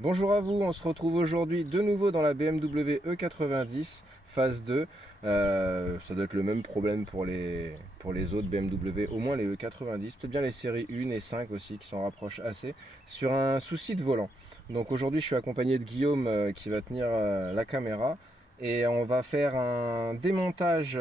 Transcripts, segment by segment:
Bonjour à vous, on se retrouve aujourd'hui de nouveau dans la BMW E90 phase 2. Ça doit être le même problème pour les autres BMW, au moins les E90, peut-être bien les séries 1 et 5 aussi qui s'en rapprochent assez, sur un souci de volant. Donc aujourd'hui je suis accompagné de Guillaume qui va tenir la caméra et on va faire un démontage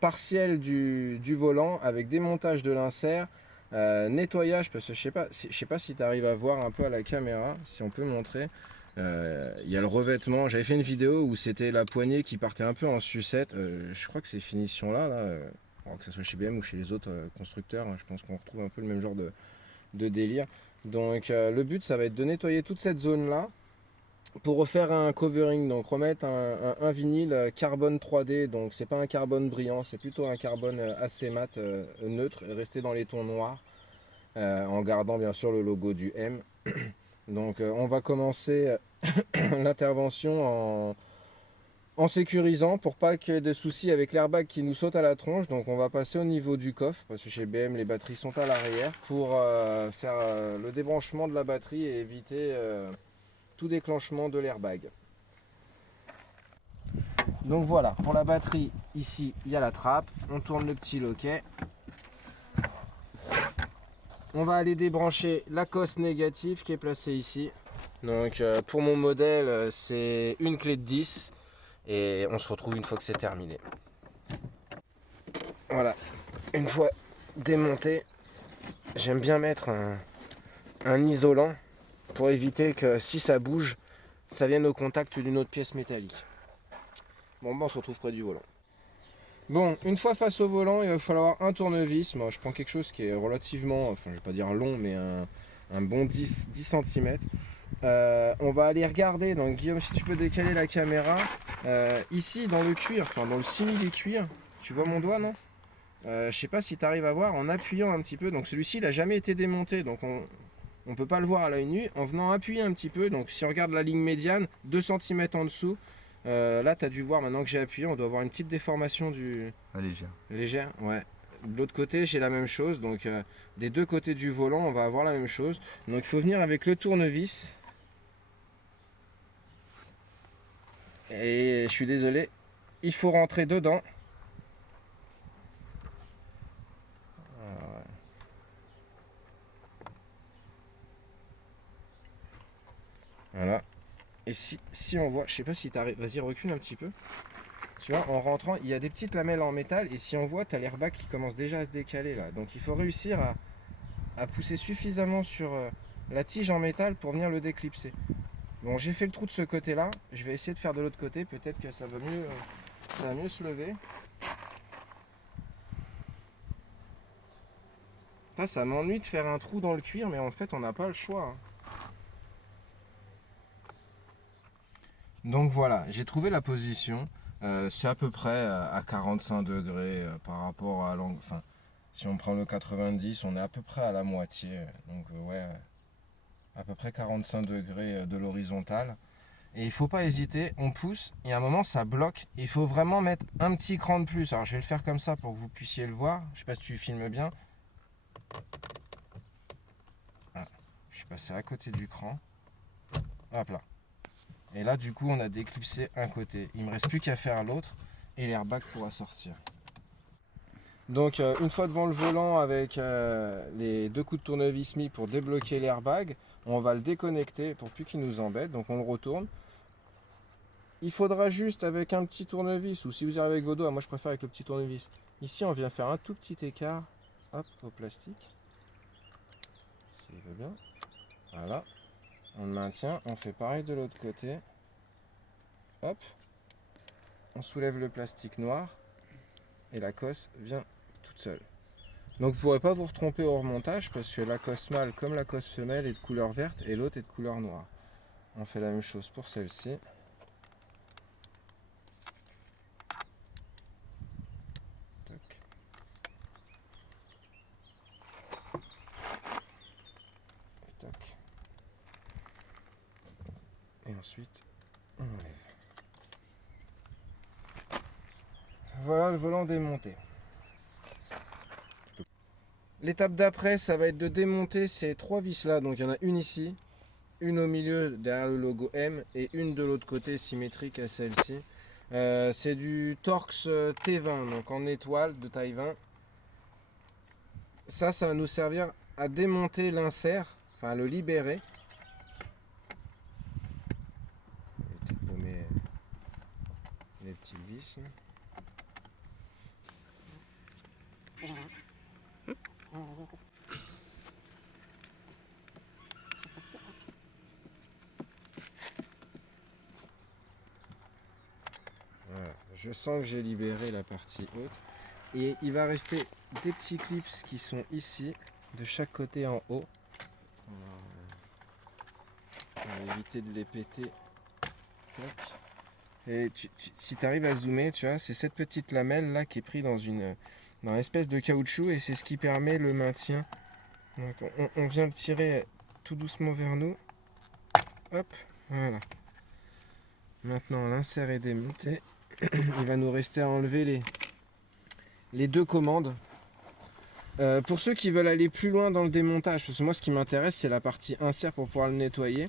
partiel du volant avec démontage de l'insert. Nettoyage, parce que je sais pas si tu arrives à voir un peu à la caméra, si on peut montrer. Il y a le revêtement. J'avais fait une vidéo où c'était la poignée qui partait un peu en sucette. Je crois que ces finitions-là, que ce soit chez BM ou chez les autres constructeurs, hein, je pense qu'on retrouve un peu le même genre de délire. Donc le but, ça va être de nettoyer toute cette zone-là pour refaire un covering, donc remettre un vinyle carbone 3D. Donc c'est pas un carbone brillant, c'est plutôt un carbone assez mat, neutre, et rester dans les tons noirs en gardant bien sûr le logo du M. Donc on va commencer l'intervention en sécurisant pour pas qu'il y ait de soucis avec l'airbag qui nous saute à la tronche. Donc on va passer au niveau du coffre parce que chez BM les batteries sont à l'arrière pour faire le débranchement de la batterie et éviter tout déclenchement de l'airbag. Donc voilà, pour la batterie, ici il y a la trappe, on tourne le petit loquet. On va aller débrancher la cosse négative qui est placée ici. Donc pour mon modèle, c'est une clé de 10 et on se retrouve une fois que c'est terminé. Voilà, une fois démonté, j'aime bien mettre un isolant pour éviter que si ça bouge, ça vienne au contact d'une autre pièce métallique. Bon, on se retrouve près du volant. Bon, une fois face au volant, il va falloir un tournevis. Moi, je prends quelque chose qui est relativement, enfin, je vais pas dire long, mais un bon 10 cm. On va aller regarder, donc Guillaume, si tu peux décaler la caméra. Ici, dans le cuir, enfin dans le simili cuir, tu vois mon doigt, non? Je sais pas si tu arrives à voir en appuyant un petit peu. Donc celui-ci, il n'a jamais été démonté, donc on peut pas le voir à l'œil nu. En venant appuyer un petit peu, donc si on regarde la ligne médiane, 2 cm en dessous, là, tu as dû voir, maintenant que j'ai appuyé, on doit avoir une petite déformation du... Légère. Légère, ouais. De l'autre côté, j'ai la même chose. Donc, des deux côtés du volant, on va avoir la même chose. Donc, il faut venir avec le tournevis. Et je suis désolé, il faut rentrer dedans. Voilà. Et si on voit, je sais pas si tu arrives, vas-y, recule un petit peu. Tu vois, en rentrant, il y a des petites lamelles en métal. Et si on voit, tu as l'airbag qui commence déjà à se décaler là. Donc, il faut réussir à pousser suffisamment sur la tige en métal pour venir le déclipser. Bon, j'ai fait le trou de ce côté-là. Je vais essayer de faire de l'autre côté. Peut-être que ça va mieux se lever. Ça m'ennuie de faire un trou dans le cuir, mais en fait, on n'a pas le choix, hein. Donc voilà, j'ai trouvé la position. C'est à peu près à 45 degrés par rapport à l'angle. Enfin, si on prend le 90, on est à peu près à la moitié. Donc ouais, à peu près 45 degrés de l'horizontale. Et il faut pas hésiter, on pousse et à un moment ça bloque. Il faut vraiment mettre un petit cran de plus. Alors je vais le faire comme ça pour que vous puissiez le voir. Je sais pas si tu filmes bien. Ah, je suis passé à côté du cran. Hop là. Et là du coup on a déclipsé un côté. Il me reste plus qu'à faire l'autre et l'airbag pourra sortir. Donc une fois devant le volant avec les deux coups de tournevis mis pour débloquer l'airbag, on va le déconnecter pour plus qu'il nous embête. Donc on le retourne. Il faudra juste avec un petit tournevis, ou si vous y arrivez avec vos doigts, moi je préfère avec le petit tournevis. Ici on vient faire un tout petit écart, hop, au plastique, s'il veut bien. Voilà, on le maintient, on fait pareil de l'autre côté. Hop, on soulève le plastique noir, et la cosse vient toute seule. Donc vous ne pourrez pas vous tromper au remontage, parce que la cosse mâle comme la cosse femelle est de couleur verte, et l'autre est de couleur noire. On fait la même chose pour celle-ci. Et ensuite, on enlève. Voilà le volant démonté. L'étape d'après, ça va être de démonter ces trois vis là. Donc il y en a une ici, une au milieu derrière le logo M et une de l'autre côté symétrique à celle-ci. C'est du Torx T20, donc en étoile de taille 20. Ça va nous servir à démonter l'insert, enfin à le libérer. Je vais peut-être gommer les petits vis. Voilà. Je sens que j'ai libéré la partie haute. Et il va rester des petits clips qui sont ici, de chaque côté en haut. On va éviter de les péter. Tac. Et si tu arrives à zoomer, tu vois, c'est cette petite lamelle là qui est prise dans une espèce de caoutchouc et c'est ce qui permet le maintien. Donc on vient le tirer tout doucement vers nous. Hop, voilà. Maintenant l'insert est démonté. Il va nous rester à enlever les deux commandes. Pour ceux qui veulent aller plus loin dans le démontage, parce que moi ce qui m'intéresse c'est la partie insert pour pouvoir le nettoyer.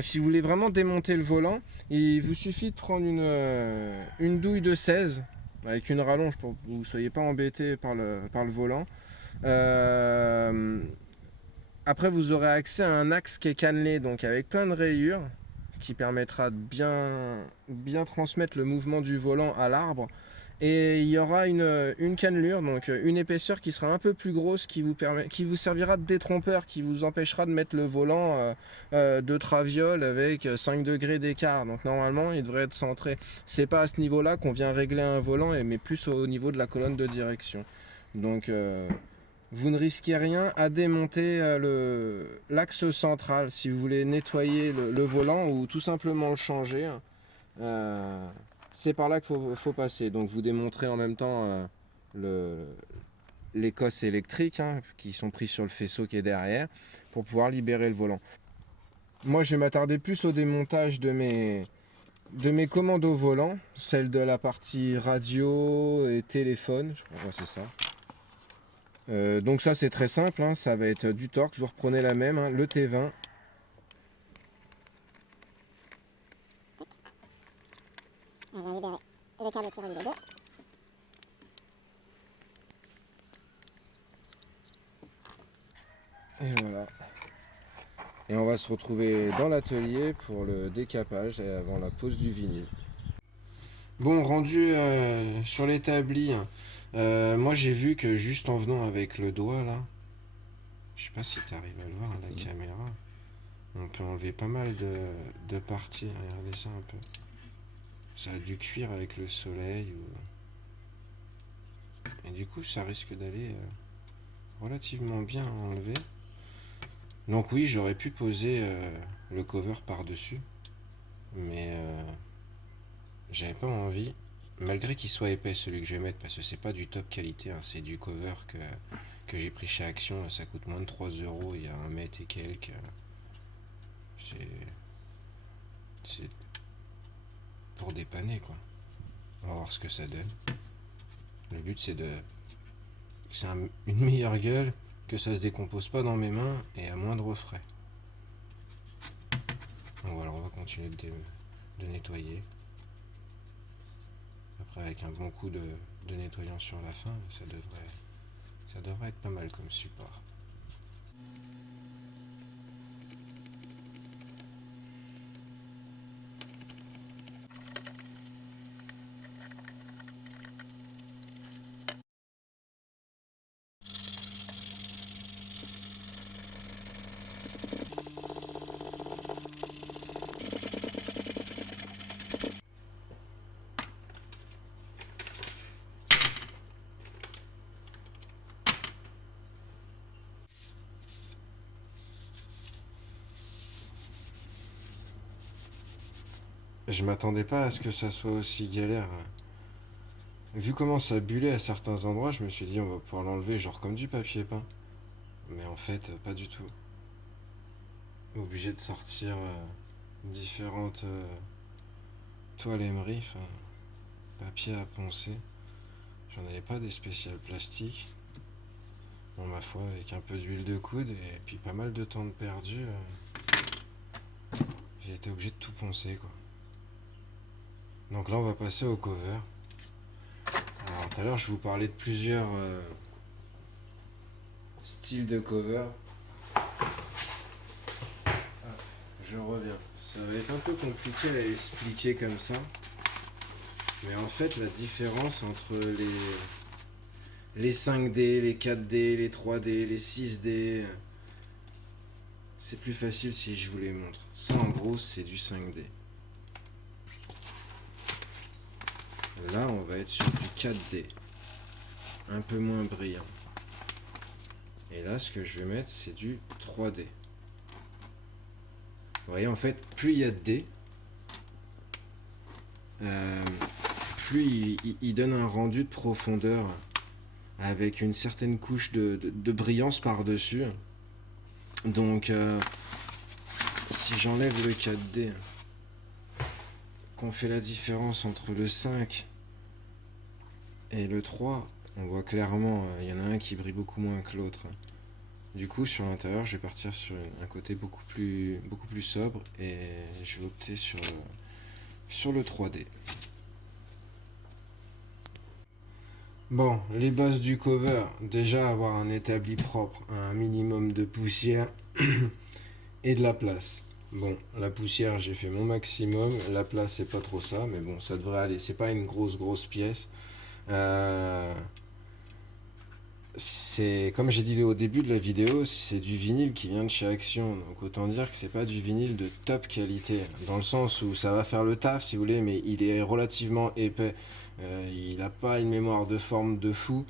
Si vous voulez vraiment démonter le volant, il vous suffit de prendre une douille de 16 avec une rallonge pour que vous ne soyez pas embêté par le volant. Après vous aurez accès à un axe qui est cannelé, donc avec plein de rayures, qui permettra de bien transmettre le mouvement du volant à l'arbre. Et il y aura une cannelure, donc une épaisseur qui sera un peu plus grosse, qui vous servira de détrompeur, qui vous empêchera de mettre le volant de traviole avec 5 degrés d'écart. Donc normalement il devrait être centré. C'est pas à ce niveau-là qu'on vient régler un volant, mais plus au niveau de la colonne de direction. Donc vous ne risquez rien à démonter l'axe central si vous voulez nettoyer le volant ou tout simplement le changer. C'est par là qu'il faut passer. Donc vous démontrez en même temps les cosses électriques qui sont prises sur le faisceau qui est derrière pour pouvoir libérer le volant. Moi je vais m'attarder plus au démontage de mes commandes au volant, celle de la partie radio et téléphone, je crois que c'est ça. Donc ça c'est très simple, ça va être du Torx, vous reprenez la même, le T20. On va libérer le câble qui relie les deux. Et voilà. Et on va se retrouver dans l'atelier pour le décapage et avant la pose du vinyle. Bon, rendu sur l'établi, moi j'ai vu que juste en venant avec le doigt là, je sais pas si tu arrives à le voir à la caméra, on peut enlever pas mal de parties. Regardez ça un peu. Ça a dû cuire avec le soleil. Et du coup ça risque d'aller relativement bien enlever. Donc oui, j'aurais pu poser le cover par-dessus, mais j'avais pas envie, malgré qu'il soit épais celui que je vais mettre, parce que c'est pas du top qualité, c'est du cover que j'ai pris chez Action, ça coûte moins de 3 euros, il y a 1 mètre et quelques. C'est pour dépanner quoi. On va voir ce que ça donne. Le but c'est une meilleure gueule, que ça se décompose pas dans mes mains et à moindre frais. Donc voilà, on va continuer de nettoyer. Après avec un bon coup de nettoyant sur la fin, ça devrait être pas mal comme support. Je m'attendais pas à ce que ça soit aussi galère. Vu comment ça bullait à certains endroits, je me suis dit on va pouvoir l'enlever genre comme du papier peint. Mais en fait, pas du tout. Obligé de sortir différentes toiles emery, papier à poncer. J'en avais pas des spéciales plastiques. Bon, ma foi, avec un peu d'huile de coude et puis pas mal de temps de perdu, t'es obligé de tout poncer, quoi. Donc là, on va passer au cover. Alors, tout à l'heure, je vous parlais de plusieurs styles de cover. Je reviens. Ça va être un peu compliqué à expliquer comme ça. Mais en fait, la différence entre les 5D, les 4D, les 3D, les 6D, c'est plus facile si je vous les montre. Ça, en gros, c'est du 5D. Là, on va être sur du 4D. Un peu moins brillant. Et là, ce que je vais mettre, c'est du 3D. Vous voyez, en fait, plus il y a de dés, plus il donne un rendu de profondeur avec une certaine couche de brillance par-dessus. Donc, si j'enlève le 4D, qu'on fait la différence entre le 5 et le 3, on voit clairement, il y en a un qui brille beaucoup moins que l'autre. Du coup, sur l'intérieur, je vais partir sur un côté beaucoup plus sobre et je vais opter sur le 3D. Bon, les bases du cover, déjà avoir un établi propre, un minimum de poussière et de la place. Bon, la poussière, j'ai fait mon maximum, la place, c'est pas trop ça, mais bon, ça devrait aller. C'est pas une grosse pièce. C'est comme j'ai dit au début de la vidéo, c'est du vinyle qui vient de chez Action, donc autant dire que c'est pas du vinyle de top qualité, dans le sens où ça va faire le taf si vous voulez, mais il est relativement épais. Il n'a pas une mémoire de forme de fou.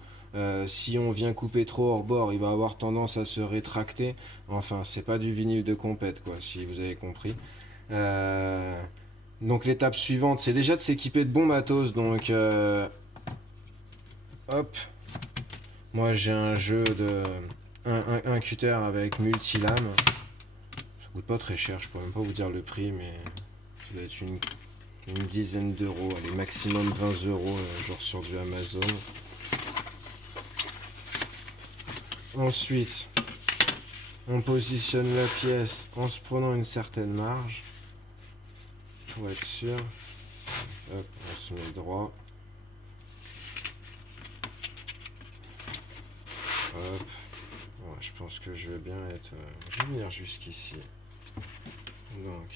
Si on vient couper trop hors bord, il va avoir tendance à se rétracter. Enfin, c'est pas du vinyle de compète, quoi, si vous avez compris. Donc l'étape suivante, c'est déjà de s'équiper de bons matos. Donc hop. Moi j'ai un jeu de un cutter avec multilame. Ça coûte pas très cher, je pourrais même pas vous dire le prix, mais ça doit être une dizaine d'euros, allez maximum 20 euros, genre sur du Amazon. Ensuite, on positionne la pièce en se prenant une certaine marge pour être sûr. Hop, on se met droit. Hop. Ouais, je pense que je vais bien être. Je vais venir jusqu'ici. Donc,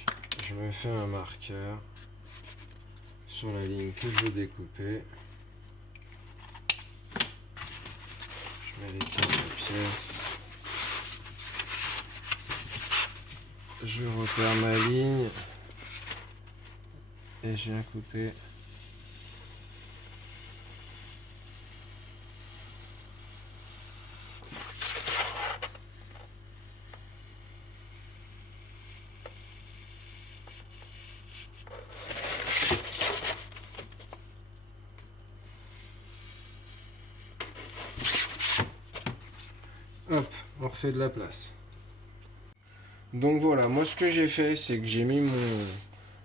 je me fais un marqueur sur la ligne que je veux découper. Je mets les 15 pièces. Je repère ma ligne. Et je viens couper. Hop, on refait de la place. Donc voilà, moi ce que j'ai fait, c'est que j'ai mis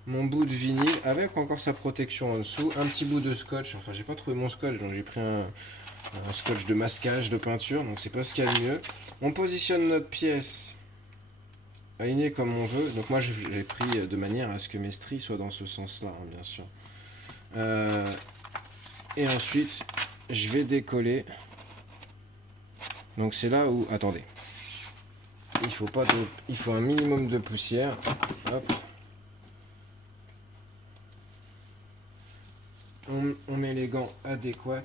mon bout de vinyle avec encore sa protection en dessous, un petit bout de scotch. Enfin, j'ai pas trouvé mon scotch, donc j'ai pris un scotch de masquage, de peinture, donc c'est pas ce qu'il y a de mieux. On positionne notre pièce alignée comme on veut. Donc moi j'ai pris de manière à ce que mes stries soient dans ce sens-là, hein, bien sûr. Et ensuite, je vais décoller. Donc c'est là où... Attendez. Il faut un minimum de poussière. Hop. On met les gants adéquats.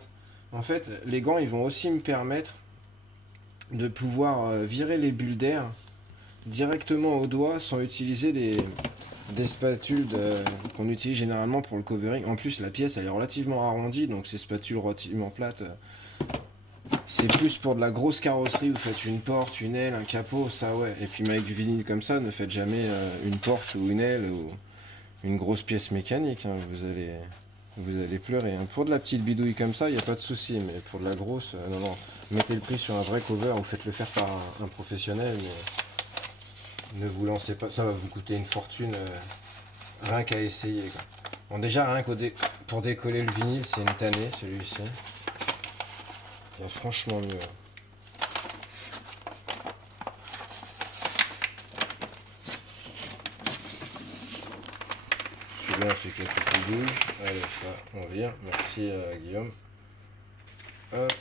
En fait, les gants, ils vont aussi me permettre de pouvoir virer les bulles d'air directement au doigt sans utiliser des spatules qu'on utilise généralement pour le covering. En plus, la pièce, elle est relativement arrondie, donc ces spatules relativement plates... C'est plus pour de la grosse carrosserie, vous faites une porte, une aile, un capot, ça ouais. Et puis avec du vinyle comme ça, ne faites jamais une porte ou une aile ou une grosse pièce mécanique, hein. Vous allez pleurer. Hein. Pour de la petite bidouille comme ça, il n'y a pas de souci, mais pour de la grosse, non. Mettez le prix sur un vrai cover ou faites-le faire par un professionnel, mais ne vous lancez pas, ça va vous coûter une fortune, rien qu'à essayer, quoi. Bon déjà, rien pour décoller le vinyle, c'est une tannée celui-ci. Il y a franchement mieux. bien, c'est qu'il y a tout qui bouge. Allez, ça, on vire. Merci Guillaume. Hop.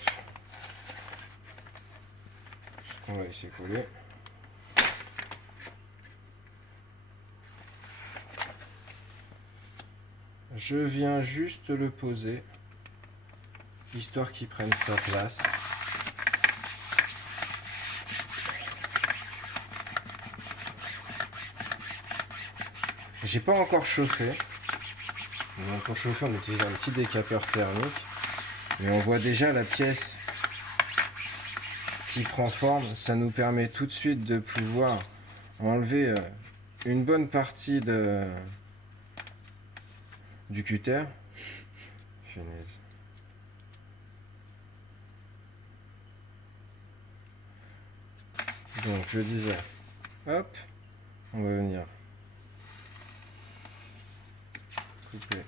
On va laisser coller. Je viens juste le poser, histoire qu'il prenne sa place. J'ai pas encore chauffé. Pour chauffer, on utilise un petit décapeur thermique. Mais on voit déjà la pièce qui prend forme. Ça nous permet tout de suite de pouvoir enlever une bonne partie du cutter. Finesse. Donc je disais, hop, on va venir couper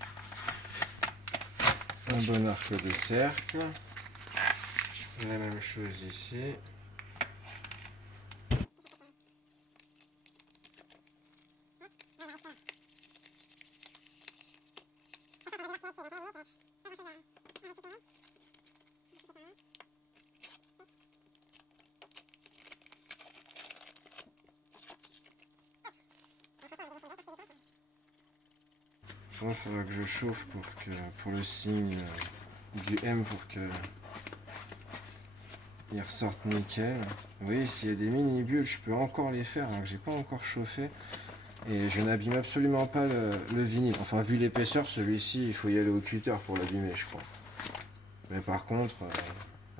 un bon arc de cercle. La même chose ici. Il faudra que je chauffe pour le signe du M pour que il ressorte nickel. Vous voyez, s'il y a des mini bulles, je peux encore les faire, alors que j'ai pas encore chauffé. Et je n'abîme absolument pas le vinyle. Enfin, vu l'épaisseur, celui-ci, il faut y aller au cutter pour l'abîmer, je crois. Mais par contre,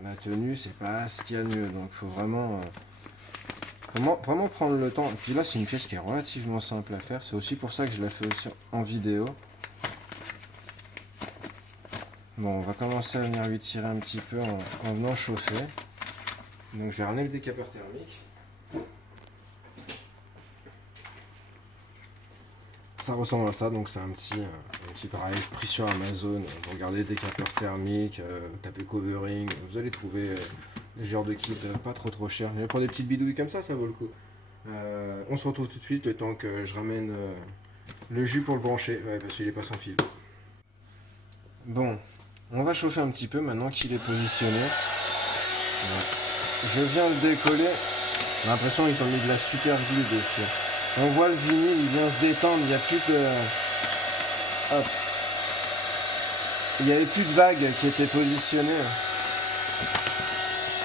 la tenue, c'est pas ce qu'il y a de mieux. Donc, il faut vraiment prendre le temps. Et puis là, c'est une pièce qui est relativement simple à faire. C'est aussi pour ça que je la fais aussi en vidéo. Bon, on va commencer à venir lui tirer un petit peu en venant chauffer. Donc, je vais ramener le décapeur thermique. Ça ressemble à ça, donc c'est un petit pareil pris sur Amazon. Vous regardez décapeur thermique, tapez covering, vous allez trouver des genres de kits pas trop cher. Pour des petites bidouilles comme ça vaut le coup. On se retrouve tout de suite le temps que je ramène le jus pour le brancher, parce qu'il est pas sans fil. Bon, on va chauffer un petit peu maintenant qu'il est positionné. Ouais. Je viens de décoller. J'ai l'impression qu'ils ont mis de la super glue dessus. On voit le vinyle, il vient se détendre, il n'y a plus de... Hop. Il n'y avait plus de vagues qui étaient positionnées.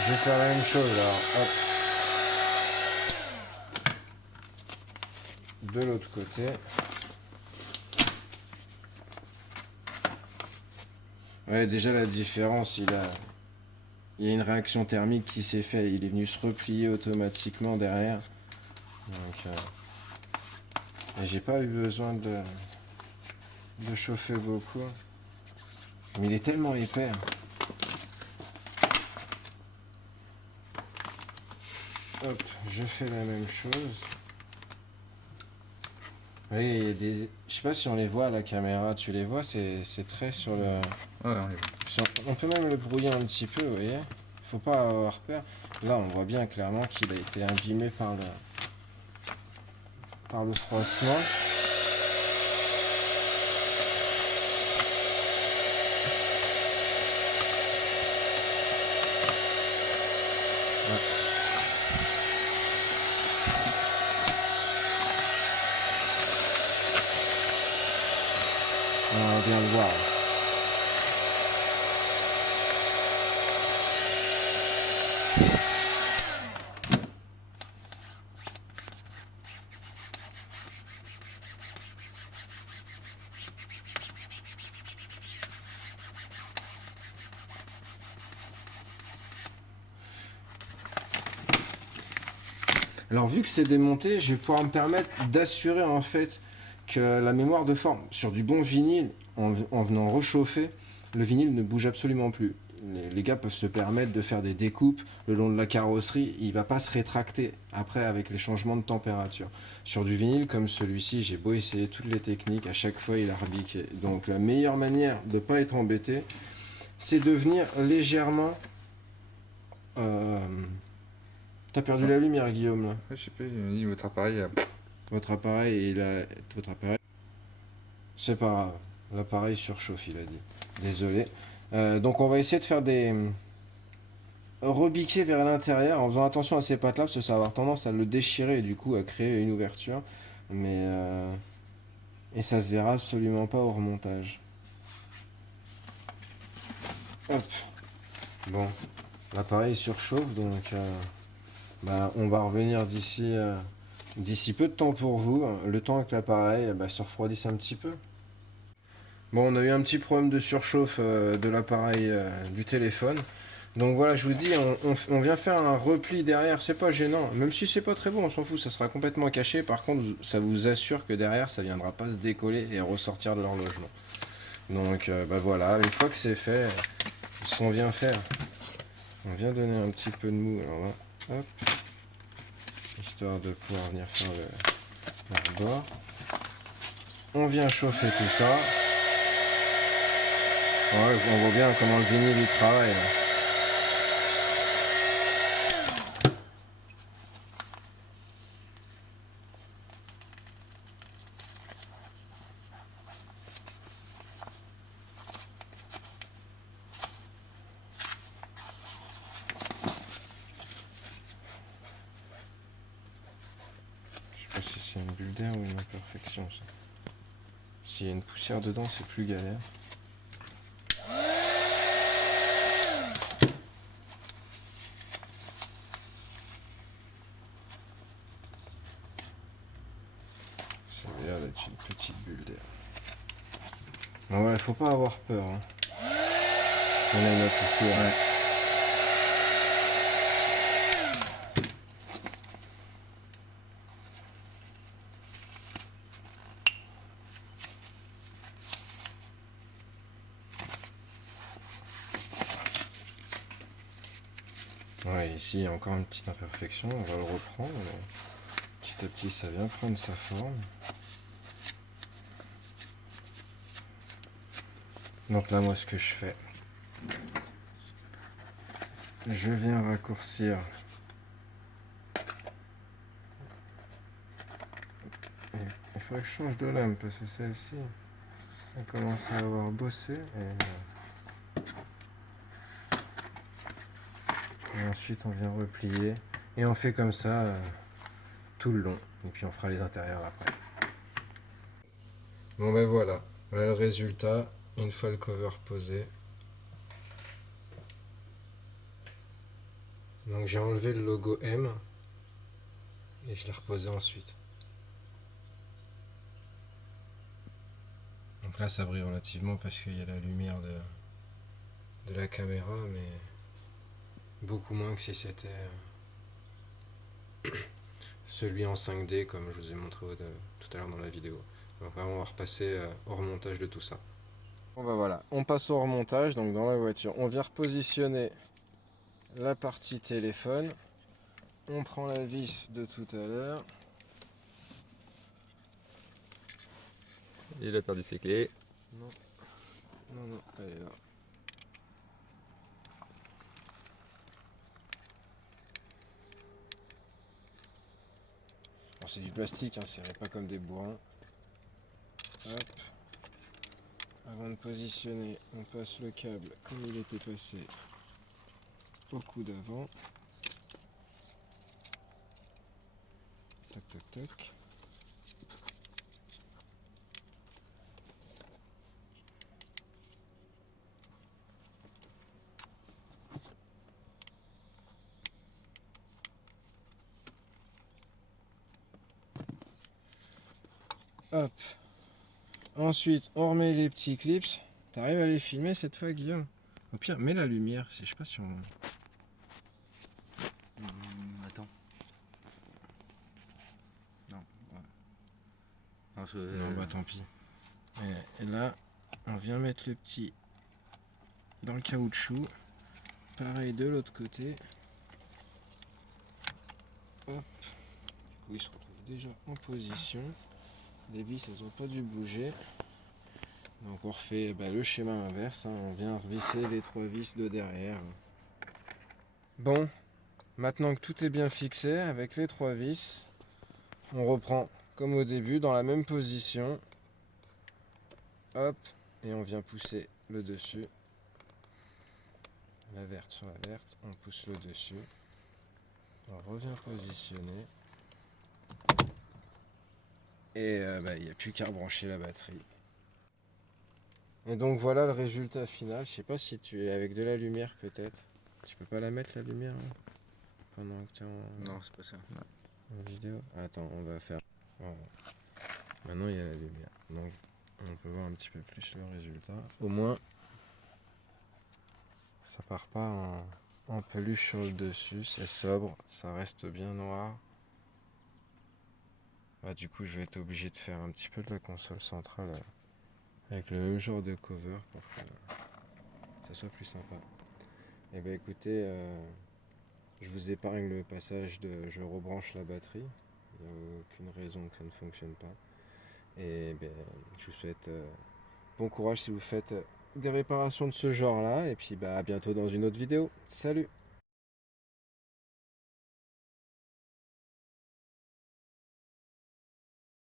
Je vais faire la même chose alors. Hop. De l'autre côté. Ouais, déjà la différence, il y a une réaction thermique qui s'est faite. Il est venu se replier automatiquement derrière. Donc... Et j'ai pas eu besoin de chauffer beaucoup. Mais il est tellement épais. Hop, je fais la même chose. Oui, il y a des... Je sais pas si on les voit à la caméra. Tu les vois, c'est très sur le... Ouais, on les voit. On peut même le brouiller un petit peu, vous voyez. Faut pas avoir peur. Là, on voit bien clairement qu'il a été abîmé par le froissement. On vient le voir. Alors vu que c'est démonté, je vais pouvoir me permettre d'assurer en fait que la mémoire de forme sur du bon vinyle, en venant rechauffer, le vinyle ne bouge absolument plus. Les gars peuvent se permettre de faire des découpes le long de la carrosserie, il ne va pas se rétracter après avec les changements de température. Sur du vinyle comme celui-ci, j'ai beau essayer toutes les techniques, à chaque fois il a rebiqué. Donc la meilleure manière de ne pas être embêté, c'est de venir légèrement... T'as perdu la lumière, Guillaume, là. Ouais, je sais pas, il m'a dit votre appareil. Votre appareil, C'est pas grave. L'appareil surchauffe, il a dit. Désolé. Donc on va essayer de faire des rebixer vers l'intérieur en faisant attention à ces pattes là parce que ça va avoir tendance à le déchirer et du coup à créer une ouverture. Mais et ça se verra absolument pas au remontage. Hop. Bon. L'appareil surchauffe donc on va revenir d'ici peu de temps pour vous. Le temps que l'appareil se refroidisse un petit peu. Bon, on a eu un petit problème de surchauffe de l'appareil du téléphone. Donc voilà, je vous dis, on vient faire un repli derrière, c'est pas gênant. Même si c'est pas très bon, on s'en fout, ça sera complètement caché. Par contre, ça vous assure que derrière, ça viendra pas se décoller et ressortir de l'horlogeement. Donc voilà, une fois que c'est fait, ce qu'on vient faire, on vient donner un petit peu de mou. Alors là, hop, histoire de pouvoir venir faire le rebord. On vient chauffer tout ça. Ouais, on voit bien comment le vinyle il travaille là. Je sais pas si c'est une bulle d'air ou une imperfection ça. S'il y a une poussière dedans, c'est plus galère. Ça a l'air d'être une petite bulle d'air. Bon, ouais, faut pas avoir peur. Hein. On a une autre ici. Ouais. Ouais, ici il y a encore une petite imperfection, on va le reprendre. Petit à petit ça vient prendre sa forme. Donc là moi ce que je fais, je viens raccourcir il faudrait que je change de lame parce que celle-ci elle commence à avoir bossé et ensuite on vient replier et on fait comme ça tout le long et puis on fera les intérieurs après. Bon voilà le résultat une fois le cover posé. Donc j'ai enlevé le logo M et je l'ai reposé ensuite. Donc là ça brille relativement parce qu'il y a la lumière de la caméra, mais beaucoup moins que si c'était celui en 5D comme je vous ai montré tout à l'heure dans la vidéo. Donc on va repasser au remontage de tout ça. Bon voilà, on passe au remontage, donc dans la voiture. On vient repositionner la partie téléphone. On prend la vis de tout à l'heure. Il a perdu ses clés. Non, elle est là. Bon, c'est du plastique, hein, c'est pas comme des bourrins. Hop. Avant de positionner, on passe le câble comme il était passé au coup d'avant. Tac, tac, tac. Hop. Ensuite, on remet les petits clips. T'arrives à les filmer cette fois, Guillaume? Au pire, mets la lumière. Je sais pas si on... Attends. Non. Ouais. Non, bah tant pis. Et là, on vient mettre le petit dans le caoutchouc. Pareil de l'autre côté. Hop. Du coup, il se retrouve déjà en position. Les vis, elles n'ont pas dû bouger. Donc on refait le schéma inverse. Hein. On vient revisser les 3 vis de derrière. Bon, maintenant que tout est bien fixé avec les 3 vis, on reprend comme au début dans la même position. hop, et on vient pousser le dessus. La verte sur la verte, on pousse le dessus. On revient positionner. Et il n'y a plus qu'à rebrancher la batterie. Et donc voilà le résultat final. Je sais pas si tu es avec de la lumière peut-être. Tu peux pas la mettre la lumière là, pendant que tu es Non, c'est pas ça. en vidéo. Attends, on va faire. Voilà. Maintenant il y a la lumière. Donc on peut voir un petit peu plus le résultat. Au moins ça part pas en peluche sur le dessus. C'est sobre, ça reste bien noir. Du coup je vais être obligé de faire un petit peu de la console centrale avec le même genre de cover pour que ça soit plus sympa. Et écoutez, je vous épargne le passage de je rebranche la batterie. Il n'y a aucune raison que ça ne fonctionne pas. Et je vous souhaite bon courage si vous faites des réparations de ce genre là. Et puis à bientôt dans une autre vidéo. Salut!